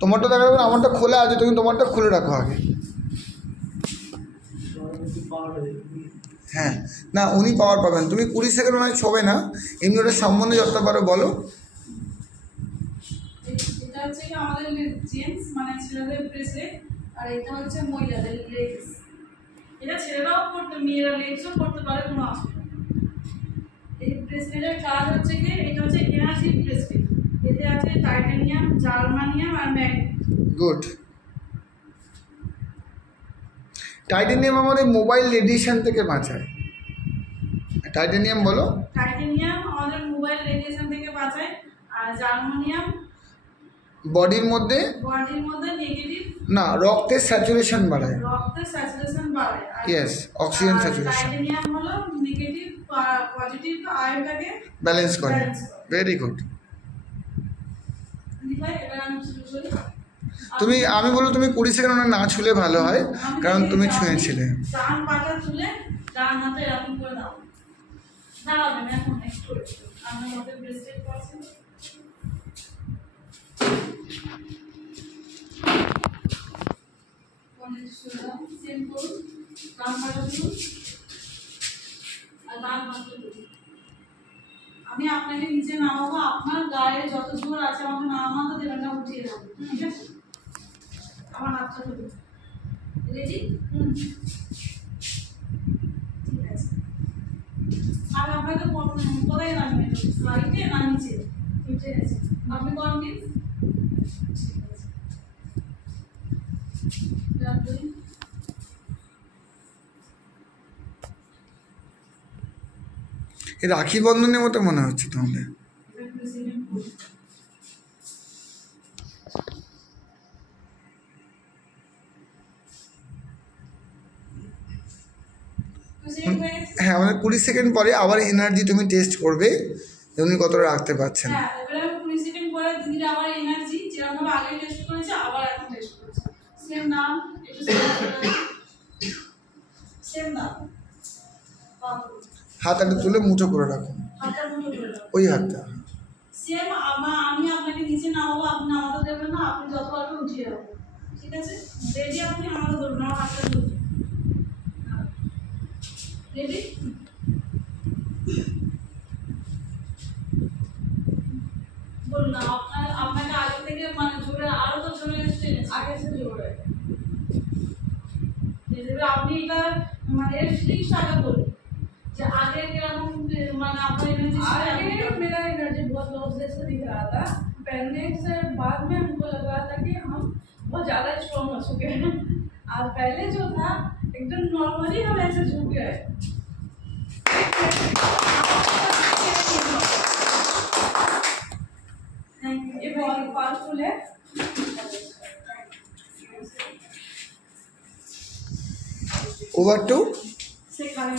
তোমারটা দেখা যাবে আমারটা খোলা আছে, তুমি তোমারটা খুলে রাখো আগে। হ্যাঁ না, উনি পাওয়ার পাবেন, তুমি 20 সেকেন্ড নয় ছবে না, এমনি ওটা সম্বন্ধে যতটা পারো বলো। এটা হচ্ছে কি আমাদের জেন্টস মানে ছেলেদের ব্রেসলেট, আর এটা হচ্ছে মহিলাদের লেগস। এটা ছেলেরাও করতে, মেয়েরা লেগসও করতে পারে, কোনো অসুবিধা নেই। এই ব্রেসলেটের কাজ হচ্ছে কি, এটা হচ্ছে এনার্জি ব্রেসলেট, এতে আছে টাইটানিয়াম, জার্মানিয়াম আর ম্যাগনেট। গুড। টাইটানিয়াম আমাদের মোবাইল রেডিয়েশন থেকে বাঁচায়। টাইটানিয়াম বলো। টাইটানিয়াম আমাদের মোবাইল রেডিয়েশন থেকে বাঁচায়, আর জার্মানিয়াম বডির মধ্যে নেগেটিভ না, রক্তের স্যাচুরেশন বাড়ায়। রক্তের স্যাচুরেশন বাড়ায়। Yes, oxygen saturation. টাইটানিয়াম হলো নেগেটিভ পজিটিভ আয়নটাকে ব্যালেন্স করে। Very good. তুমি, আমি বলবো তুমি 20 সেকেন্ড না ছুলে ভালো হয়, কারণ তুমি ছুঁয়েছিলে। ডান পাটা তুলে ডান হাতে এরকম করে দাও, দাঁড়াবেন এখন একটু, আমার হাতে ব্রেসলেট করছি। সেম করুন, ডান পাটা তুলুন আর ডান হাতে তুলুন। আমি আপনাকে নিচে নামাবো, আপনার গায়ে যত জোর আছে আমাকে নামাতে দেবেন না, উঠিয়ে দেবো, ঠিক আছে? আমার হাতটা তুলুন, রেডি? ঠিক আছে। আর আপনাকে কোথায় নামিয়ে দেবো, সাইডে না নিচে? ঠিক আছে, আপনি কোন দিন? ঠিক আছে, এই রাখি বন্ধনের মতো মনে হচ্ছে তাহলে। হ্যাঁ, আমাদের 20 সেকেন্ড পরে আবার এনার্জি তুমি টেস্ট করবে, উনি কতটা রাখতে পারছেন। হ্যাঁ, এবারে 20 সেকেন্ড পরে দিদিরা আবার এনার্জি যেরকম ভাবে আগে টেস্ট করেছে আবার এখন টেস্ট করছে। সেম নাম, একটু সেম নাম। হাত একটা তুলে মুঠো করে রাখো, হাতটা মুঠো করে রাখো, ওই হাতটা। সেম আমি আপনাকে নিচে নামাবো, আপনি নামাতে দেবেন না, আপনি যত পারবেন উঠিয়ে রাখবেন, ঠিক আছে? রেডি? আপনি আমাকে ধরুন, আমার হাতটা ধরুন, রেডি? বলুন না, আপনাকে আগে থেকে মানে জোরে, আরো তো জোরে আগে থেকে জোরে, আপনি এটা মানে এর ফিলিংস আগে বলুন যে आगे किरकम माने आपका एनर्जी आगे मेरा एनर्जी बहुत लॉस जैसा दिख रहा था, पहनने से बाद में हमको लग रहा था कि हम बहुत ज़्यादा स्ट्रॉन्ग हो चुके हैं, और पहले जो था एकदम नॉर्मली हम ऐसे झुक गए। ये बहुत पावरफुल है। Over to से खाने